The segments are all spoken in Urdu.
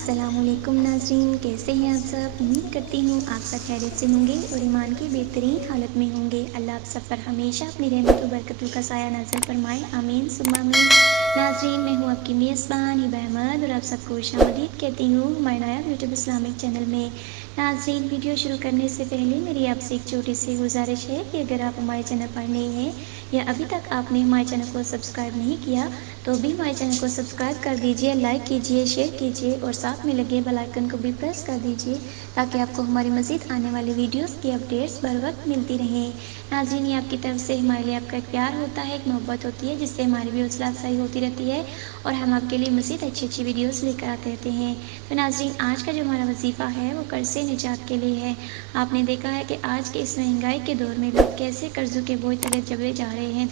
السلام علیکم ناظرین، کیسے ہیں آپ سب؟ امید کرتی ہوں آپ سب خیریت سے ہوں گے اور ایمان کی بہترین حالت میں ہوں گے۔ اللہ آپ سب پر ہمیشہ اپنی رحمت و برکتوں کا سایہ نازل فرمائے، آمین ثم آمین۔ ناظرین، میں ہوں آپ کی میزبان ہبہ احمد اور آپ سب کو خوش آمدید کہتی ہوں ہمارے نایاب یوٹیوب اسلامک چینل میں۔ ناظرین، ویڈیو شروع کرنے سے پہلے میری آپ سے ایک چھوٹی سی گزارش ہے کہ اگر آپ ہمارے چینل پر نئے ہیں یا ابھی تک آپ نے ہمارے چینل کو سبسکرائب نہیں کیا تو بھی ہمارے چینل کو سبسکرائب کر دیجیے، لائک کیجیے، شیئر کیجیے اور ساتھ میں لگے بیل آئیکن کو بھی پریس کر دیجیے تاکہ آپ کو ہماری مزید آنے والی ویڈیوز کی اپڈیٹس بر وقت ملتی رہیں۔ ناظرین، یہ آپ کی طرف سے ہمارے لیے آپ کا ایک پیار ہوتا ہے، ایک محبت ہوتی ہے، جس سے ہماری بھی حوصلہ افزائی ہوتی رہتی ہے اور ہم آپ کے لیے مزید اچھی اچھی ویڈیوز لے کر آتے رہتے ہیں۔ تو ناظرین، آج کا جو ہمارا وظیفہ ہے وہ قرض سے نجات کے لیے ہے۔ آپ نے دیکھا ہے کہ آج کے اس مہنگائی کے دور میں لوگ کیسے قرضوں کے بوجھ تلے دبے جا رہے ہیں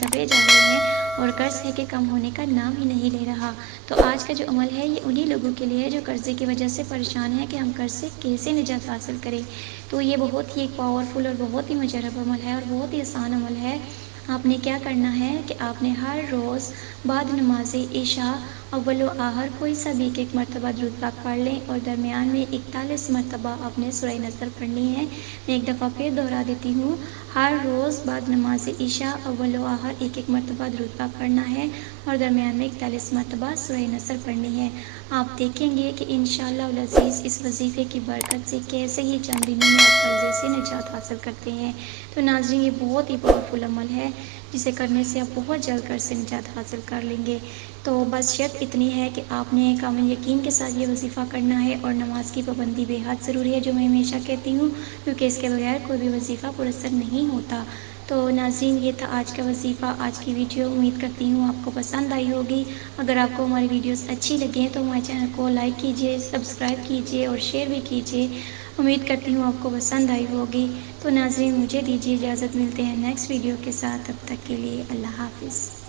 اور قرض ہے کہ کم ہونے کا نام ہی نہیں لے رہا۔ تو آج کا جو عمل ہے یہ انہی لوگوں کے لیے ہے جو قرضے کی وجہ سے پریشان ہیں کہ ہم قرض سے کیسے نجات حاصل کریں۔ تو یہ بہت ہی ایک پاورفل اور بہت ہی مجرب عمل ہے اور بہت ہی آسان عمل ہے۔ آپ نے کیا کرنا ہے کہ آپ نے ہر روز بعد نماز عشاء اول و آخر کوئی سا بھی ایک مرتبہ درود پاک پڑھ لیں اور درمیان میں 41 مرتبہ آپ نے سورہ نصر پڑھنی ہے۔ میں ایک دفعہ پھر دوہرا دیتی ہوں، ہر روز بعد نماز عشاء اول و آخر ایک مرتبہ درود پاک پڑھنا ہے اور درمیان میں 41 مرتبہ سورہ نصر پڑھنی ہے۔ آپ دیکھیں گے کہ انشاءاللہ العزیز اس وظیفے کی برکت سے کیسے ہی چند دنوں میں آپ قرضے سے نجات حاصل کرتے ہیں۔ تو ناظرین، یہ بہت ہی پاورفل عمل ہے جسے کرنے سے آپ بہت جلد قرض سے نجات حاصل کر لیں گے۔ تو بس شرط اتنی ہے کہ آپ نے کامل یقین کے ساتھ یہ وظیفہ کرنا ہے اور نماز کی پابندی بے حد ضروری ہے، جو میں ہمیشہ کہتی ہوں، کیونکہ اس کے بغیر کوئی بھی وظیفہ پراسر نہیں ہوتا۔ تو ناظرین، یہ تھا آج کا وظیفہ، آج کی ویڈیو۔ امید کرتی ہوں آپ کو پسند آئی ہوگی۔ اگر آپ کو ہماری ویڈیوز اچھی لگیں تو ہمارے چینل کو لائک کیجیے، سبسکرائب کیجیے اور شیئر بھی کیجیے۔ امید کرتی ہوں آپ کو پسند آئی ہوگی۔ تو ناظرین، مجھے دیجیے اجازت، ملتے ہیں نیکسٹ ویڈیو کے ساتھ، تب تک کے لیے اللہ حافظ۔